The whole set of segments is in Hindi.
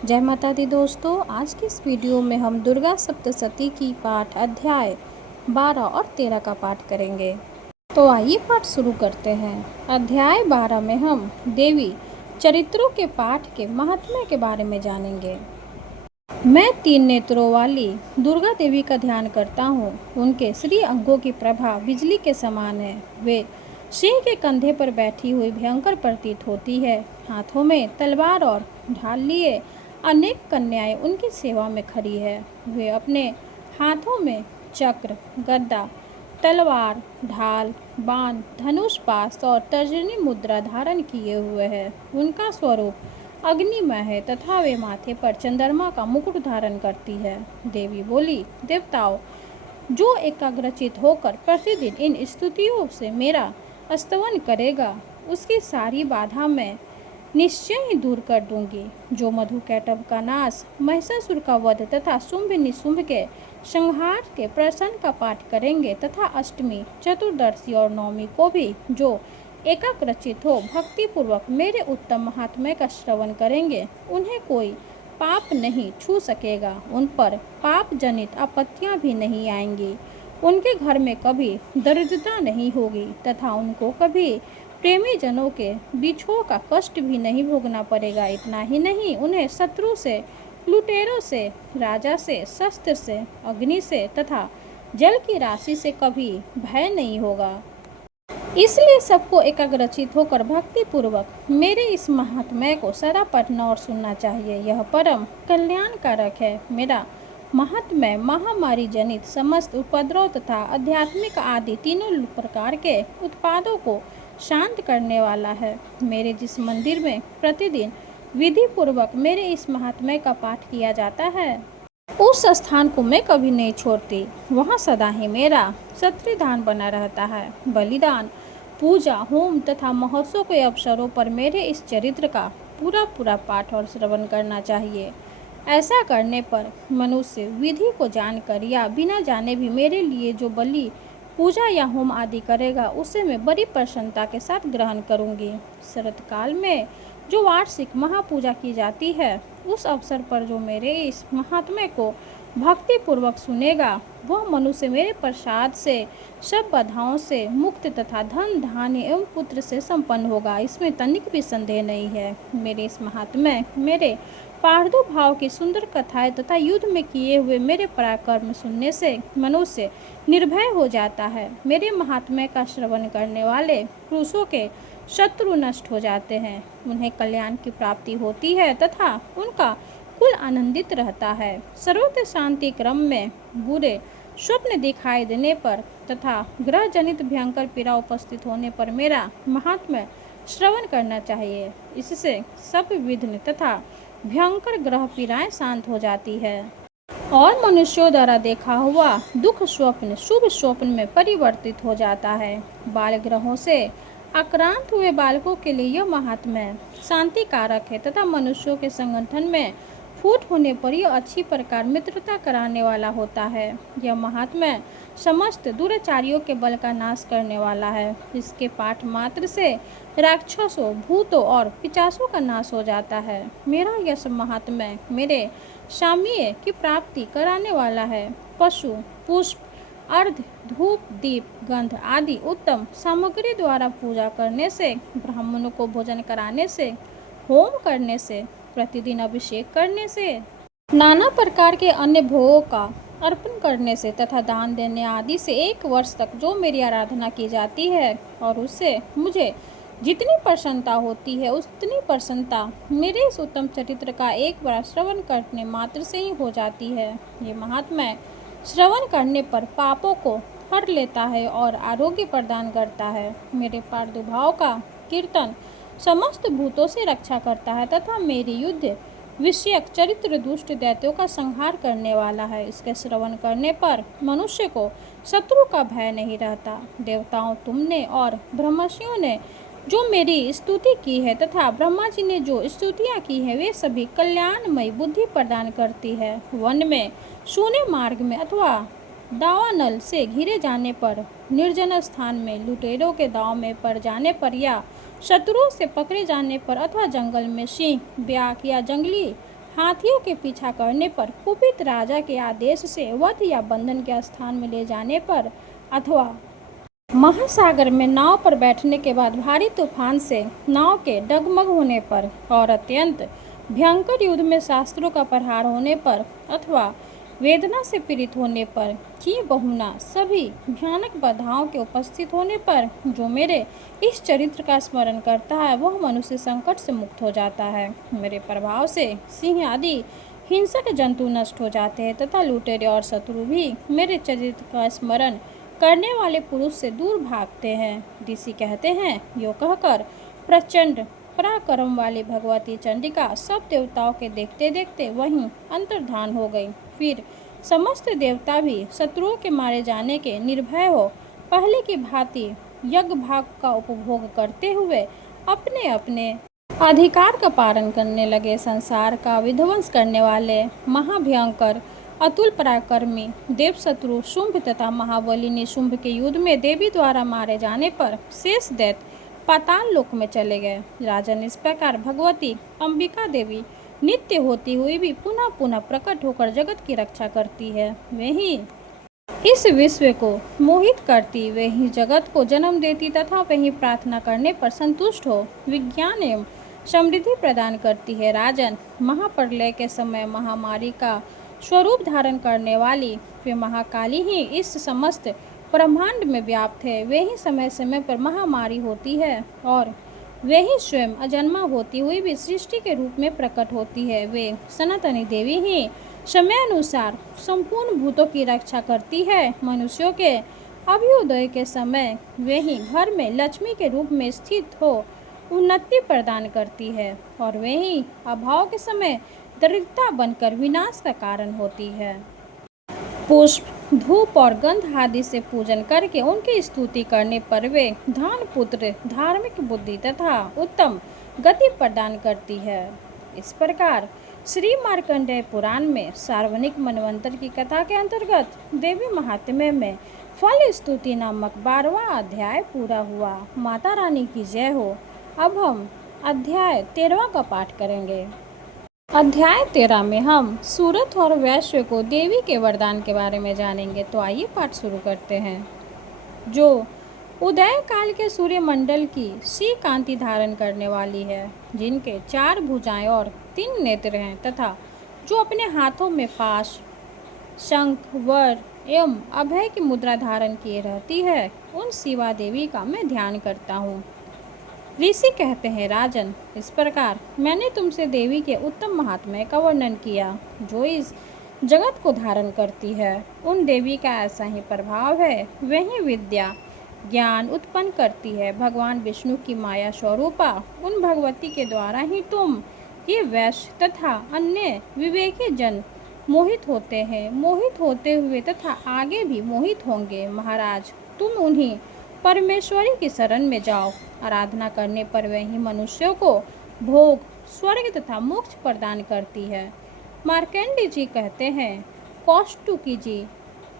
जय माता दी दोस्तों। आज की इस वीडियो में हम दुर्गा सप्तशती की पाठ अध्याय 12 और 13 का पाठ करेंगे। तो आइए पाठ शुरू करते हैं। अध्याय 12 में हम देवी चरित्रों के पाठ के महात्म्य के बारे में जानेंगे। मैं 3 नेत्रों वाली दुर्गा देवी का ध्यान करता हूँ। उनके श्री अंगों की प्रभा बिजली के समान है। वे सिंह के कंधे पर बैठी हुई भयंकर प्रतीत होती है। हाथों में तलवार और ढाल लिए अनेक कन्याएं उनकी सेवा में खड़ी है। वे अपने हाथों में चक्र, गदा, तलवार, ढाल, बाण, धनुष, पाश और तर्जनी मुद्रा धारण किए हुए है। उनका स्वरूप अग्निमय है तथा वे माथे पर चंद्रमा का मुकुट धारण करती है। देवी बोली, देवताओं, जो एकाग्रचित होकर प्रतिदिन इन स्तुतियों से मेरा स्तवन करेगा, उसकी सारी बाधा मैं निश्चय ही दूर कर दूंगी। जो मधुकैटभ का नाश, महिषासुर का वध तथा शुंभ निशुंभ के संहार के प्रसंग का पाठ करेंगे तथा अष्टमी, चतुर्दशी और नवमी को भी जो एकाग्रचित हो भक्तिपूर्वक मेरे उत्तम महात्म्य का श्रवण करेंगे, उन्हें कोई पाप नहीं छू सकेगा। उन पर पाप जनित आपत्तियां भी नहीं आएंगी। उनके घर में कभी दरिद्रता नहीं होगी तथा उनको कभी प्रेमी जनों के बिछोह का कष्ट भी नहीं भोगना पड़ेगा। इतना ही नहीं, उन्हें शत्रु से, लुटेरों से, राजा से, शस्त्र से, अग्नि से तथा जल की राशि से कभी भय नहीं होगा। इसलिए सबको एकाग्रचित होकर भक्ति पूर्वक मेरे इस महात्म्य को सदा पढ़ना और सुनना चाहिए। यह परम कल्याणकारक है। मेरा महात्म्य महामारी जनित समस्त उपद्रव तथा आध्यात्मिक आदि तीनों प्रकार के उत्पादों को शांत करने वाला है। मेरे जिस मंदिर में प्रतिदिन विधि पूर्वक मेरे इस महात्म्य का पाठ किया जाता है, उस स्थान को मैं कभी नहीं छोड़ती। वहाँ सदा ही मेरा सत्रिदान बना रहता है। बलिदान, पूजा, होम तथा महोत्सव के अवसरों पर मेरे इस चरित्र का पूरा पाठ और श्रवण करना चाहिए। ऐसा करने पर मनुष्य विधि को जानकर या बिना जाने भी मेरे लिए जो बलि, पूजा या होम आदि करेगा, उसे मैं बड़ी प्रसन्नता के साथ ग्रहण करूंगी। शरत काल में जो वार्षिक महापूजा की जाती है, उस अवसर पर जो मेरे इस महात्म्य को भक्ति पूर्वक सुनेगा, वह मनुष्य मेरे प्रसाद से सब बाधाओं से मुक्त तथा धन, धान्य एवं पुत्र से संपन्न होगा। इसमें तनिक भी संदेह नहीं है। मेरे इस महात्म्य, मेरे पार्दुभाव की सुंदर कथाएं तथा युद्ध में किए हुए मेरे पराक्रम सुनने से मनुष्य निर्भय हो जाता है। मेरे महात्म्य का श्रवण करने वाले पुरुषों के शत्रु नष्ट हो जाते हैं, उन्हें कल्याण की प्राप्ति होती है तथा उनका कुल आनंदित रहता है। सर्वत्र शांति क्रम में बुरे स्वप्न दिखाई देने पर तथा ग्रह जनित भयंकर पीड़ा उपस्थित होने पर मेरा महात्म्य श्रवण करना चाहिए। इससे सब विघ्न तथा भयंकर ग्रह पीड़ाएं शांत हो जाती है और मनुष्यों द्वारा देखा हुआ दुख स्वप्न शुभ स्वप्न में परिवर्तित हो जाता है। बाल ग्रहों से आक्रांत हुए बालकों के लिए यह महात्म्य शांति कारक है तथा मनुष्यों के संगठन में फूट होने पर यह अच्छी प्रकार मित्रता कराने वाला होता है। यह महात्म्य समस्त दुराचारियों के बल का नाश करने वाला है। इसके पाठ मात्र से राक्षसों, भूतों और पिशाचों का नाश हो जाता है। मेरा यह महात्म्य मेरे साम्य की प्राप्ति कराने वाला है। पशु, पुष्प, अर्घ, धूप, दीप, गंध आदि उत्तम सामग्री द्वारा पूजा करने से, ब्राह्मणों को भोजन कराने से, होम करने से, प्रतिदिन अभिषेक करने से, नाना प्रकार के अन्य भोगों का अर्पण करने से तथा दान देने आदि से 1 वर्ष तक जो मेरी आराधना की जाती है और उससे मुझे जितनी प्रसन्नता होती है, उतनी प्रसन्नता मेरे इस उत्तम चरित्र का एक बार श्रवण करने मात्र से ही हो जाती है। ये महात्म्य श्रवण करने पर पापों को हर लेता है और आरोग्य प्रदान करता है। मेरे प्रादुर्भाव का कीर्तन समस्त भूतों से रक्षा करता है तथा मेरी युद्ध विषयक चरित्र दुष्ट दैत्यों का संहार करने वाला है। इसके श्रवण करने पर मनुष्य को शत्रु का भय नहीं रहता। देवताओं, तुमने और ब्रह्मर्षियों ने जो मेरी स्तुति की है तथा ब्रह्मा जी ने जो स्तुतियाँ की है, वे सभी कल्याणमयी बुद्धि प्रदान करती है। वन में, सूने मार्ग में अथवा दावानल से घिरे जाने पर, निर्जन स्थान में लुटेरों के दाव में पड़ जाने पर या शत्रुओं से पकड़े जाने पर अथवा जंगल में सिंह, ब्याघ या जंगली हाथियों के पीछा करने पर, कुपित राजा के आदेश से वध या बंधन के स्थान में ले जाने पर, अथवा महासागर में नाव पर बैठने के बाद भारी तूफान से नाव के डगमग होने पर, और अत्यंत भयंकर युद्ध में शास्त्रों का प्रहार होने पर, अथवा वेदना से पीड़ित होने पर, कि बहुना सभी भयानक बाधाओं के उपस्थित होने पर जो मेरे इस चरित्र का स्मरण करता है वह मनुष्य संकट से मुक्त हो जाता है। मेरे प्रभाव से सिंह आदि हिंसक जंतु नष्ट हो जाते हैं तथा लुटेरे और शत्रु भी मेरे चरित्र का स्मरण करने वाले पुरुष से दूर भागते हैं। ऋषि कहते हैं, यो कहकर प्रचंड पराक्रम वाली भगवती चंडिका सब देवताओं के देखते देखते वहीं अंतर्धान हो गई। फिर समस्त देवता भी शत्रुओं के मारे जाने के निर्भय हो पहले की भांति यज्ञ भाग का उपभोग करते हुए अपने अपने अधिकार का पालन करने लगे। संसार का विध्वंस करने वाले महाभयंकर अतुल पराक्रमी देव शत्रु शुंभ तथा महाबली निशुंभ के युद्ध में देवी द्वारा मारे जाने पर शेष दैत्य पाताल लोक में चले गए। राजन, इस प्रकार भगवती अंबिका देवी नित्य होती हुई भी पुनः पुनः प्रकट होकर जगत की रक्षा करती है। वे ही इस विश्व को मोहित करती, वे ही जगत को जन्म देती तथा वही प्रार्थना करने पर संतुष्ट हो विज्ञान एवं समृद्धि प्रदान करती है। राजन, महाप्रलय के समय महामारी का स्वरूप धारण करने वाली वे महाकाली ही इस समस्त ब्रह्मांड में व्याप्त है। वे ही समय समय पर महामारी होती है और वे ही स्वयं अजन्मा होती हुई भी सृष्टि के रूप में प्रकट होती है। वे सनातनी देवी ही समय अनुसार संपूर्ण भूतों की रक्षा करती है। मनुष्यों के अभ्युदय के समय वे ही घर में लक्ष्मी के रूप में स्थित हो उन्नति प्रदान करती है और वे ही अभाव के समय दरिद्रता बनकर विनाश का कारण होती है। पुष्प, धूप और गंध आदि से पूजन करके उनकी स्तुति करने पर वे धन, पुत्र, धार्मिक बुद्धि तथा उत्तम गति प्रदान करती है। इस प्रकार श्री मार्कंडेय पुराण में सार्वजनिक मनवंतर की कथा के अंतर्गत देवी महात्म्य में फल स्तुति नामक 12वां अध्याय पूरा हुआ। माता रानी की जय हो। अब हम अध्याय 13वां का पाठ करेंगे। अध्याय 13 में हम सूरत और वैश्य को देवी के वरदान के बारे में जानेंगे। तो आइए पाठ शुरू करते हैं। जो उदय काल के सूर्य मंडल की सी कांति धारण करने वाली है, जिनके 4 भुजाएं और 3 नेत्र हैं तथा जो अपने हाथों में पाश, शंख, वर एवं अभय की मुद्रा धारण किए रहती है, उन शिवा देवी का मैं ध्यान करता हूँ। ऋषि कहते हैं, राजन, इस प्रकार मैंने तुमसे देवी के उत्तम महात्म्य का वर्णन किया जो इस जगत को धारण करती है। उन देवी का ऐसा ही प्रभाव है, वही विद्या ज्ञान उत्पन्न करती है। भगवान विष्णु की माया स्वरूपा उन भगवती के द्वारा ही तुम ये वैश्य तथा अन्य विवेकी जन मोहित होते हैं, मोहित होते हुए तथा आगे भी मोहित होंगे। महाराज, तुम उन्हीं परमेश्वरी की शरण में जाओ। आराधना करने पर वही मनुष्यों को भोग, स्वर्ग तथा मोक्ष प्रदान करती है। मार्कंडेय जी कहते हैं, कौष्टुकी जी,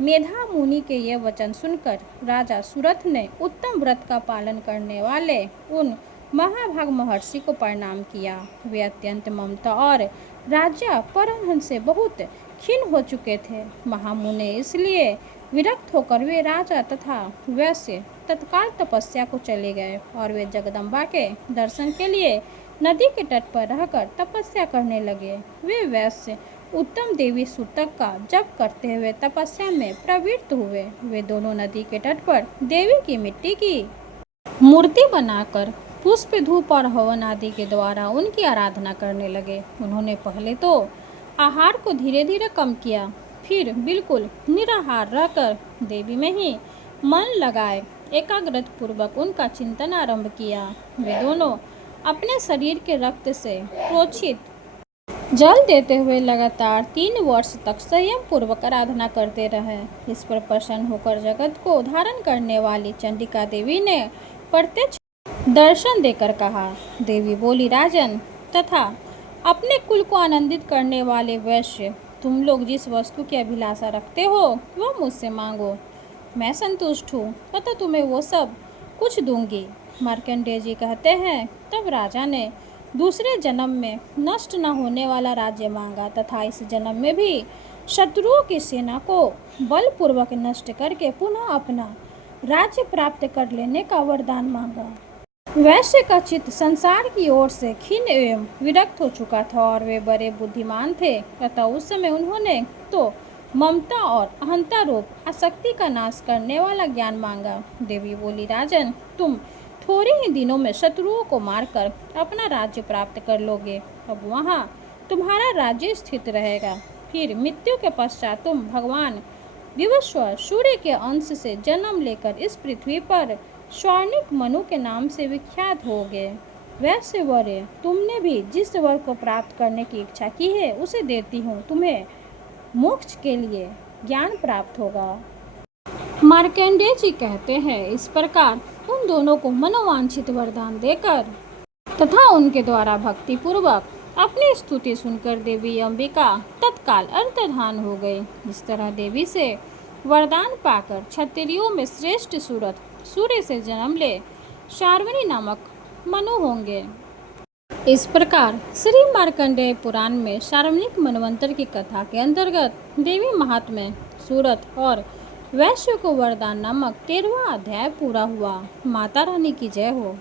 मेधा मुनि के ये वचन सुनकर राजा सुरथ ने उत्तम व्रत का पालन करने वाले उन महाभाग महर्षि को प्रणाम किया। वे अत्यंत ममता और राजा परहन से बहुत खिन्न हो चुके थे। महामुनि इसलिए विरक्त होकर वे राजा तथा वैश्य तत्काल तपस्या को चले गए और वे जगदम्बा के दर्शन के लिए नदी के तट पर रहकर तपस्या करने लगे। वे वैश्य उत्तम देवी सूतक का जप करते हुए तपस्या में प्रवृत्त हुए। वे दोनों नदी के तट पर देवी की मिट्टी की मूर्ति बनाकर पुष्प, धूप और हवन आदि के द्वारा उनकी आराधना करने लगे। उन्होंने पहले तो आहार को धीरे धीरे कम किया, फिर बिल्कुल निराहार रहकर देवी में ही मन लगाए एकाग्रता पूर्वक उनका चिंतन आरंभ किया। वे दोनों अपने शरीर के रक्त से प्रोक्षित जल देते हुए लगातार 3 वर्ष तक संयम पूर्वक आराधना करते रहे। इस पर प्रसन्न होकर जगत को धारण करने वाली चंडिका देवी ने प्रत्यक्ष दर्शन देकर कहा। देवी बोली, राजन तथा अपने कुल को आनंदित करने वाले वैश्य, तुम लोग जिस वस्तु की अभिलाषा रखते हो वह मुझसे मांगो, मैं संतुष्ट हूँ अतः तुम्हें वो सब कुछ दूंगी। मार्कंडेय जी कहते हैं, तब राजा ने दूसरे जन्म में नष्ट न होने वाला राज्य मांगा तथा इस जन्म में भी शत्रुओं की सेना को बलपूर्वक नष्ट करके पुनः अपना राज्य प्राप्त कर लेने का वरदान मांगा। वैश्य का चित्त संसार की ओर से खिन्न एवं विरक्त हो चुका था और वे बड़े बुद्धिमान थे, अतः उस समय उन्होंने तो ममता और अहंता रूप आसक्ति का नाश करने वाला ज्ञान मांगा। देवी बोली, राजन, तुम थोड़े ही दिनों में शत्रुओं को मारकर अपना राज्य प्राप्त कर लोगे। अब वहाँ तुम्हारा राज्य स्थित रहेगा। फिर मृत्यु के पश्चात तुम भगवान विवस्वर सूर्य के अंश से जन्म लेकर इस पृथ्वी पर स्वर्णिक मनु के नाम से विख्यात होगे। वैसे वर्य, तुमने भी जिस वर को प्राप्त करने की इच्छा की है उसे देती हूँ। तुम्हें मोक्ष के लिए ज्ञान प्राप्त होगा। मार्कंडेय जी कहते हैं, इस प्रकार उन दोनों को मनोवांछित वरदान देकर तथा उनके द्वारा भक्ति पूर्वक अपनी स्तुति सुनकर देवी अंबिका तत्काल अंतर्धान हो गई। इस तरह देवी से वरदान पाकर क्षत्रियों में श्रेष्ठ सूरत सूर्य से जन्म ले शार्वरी नामक मनु होंगे। इस प्रकार श्री मार्कंडेय पुराण में शार्वणिक मनवंतर की कथा के अंतर्गत देवी महात्म्य, सूरत और वैश्य को वरदान नामक 13वां अध्याय पूरा हुआ। माता रानी की जय हो।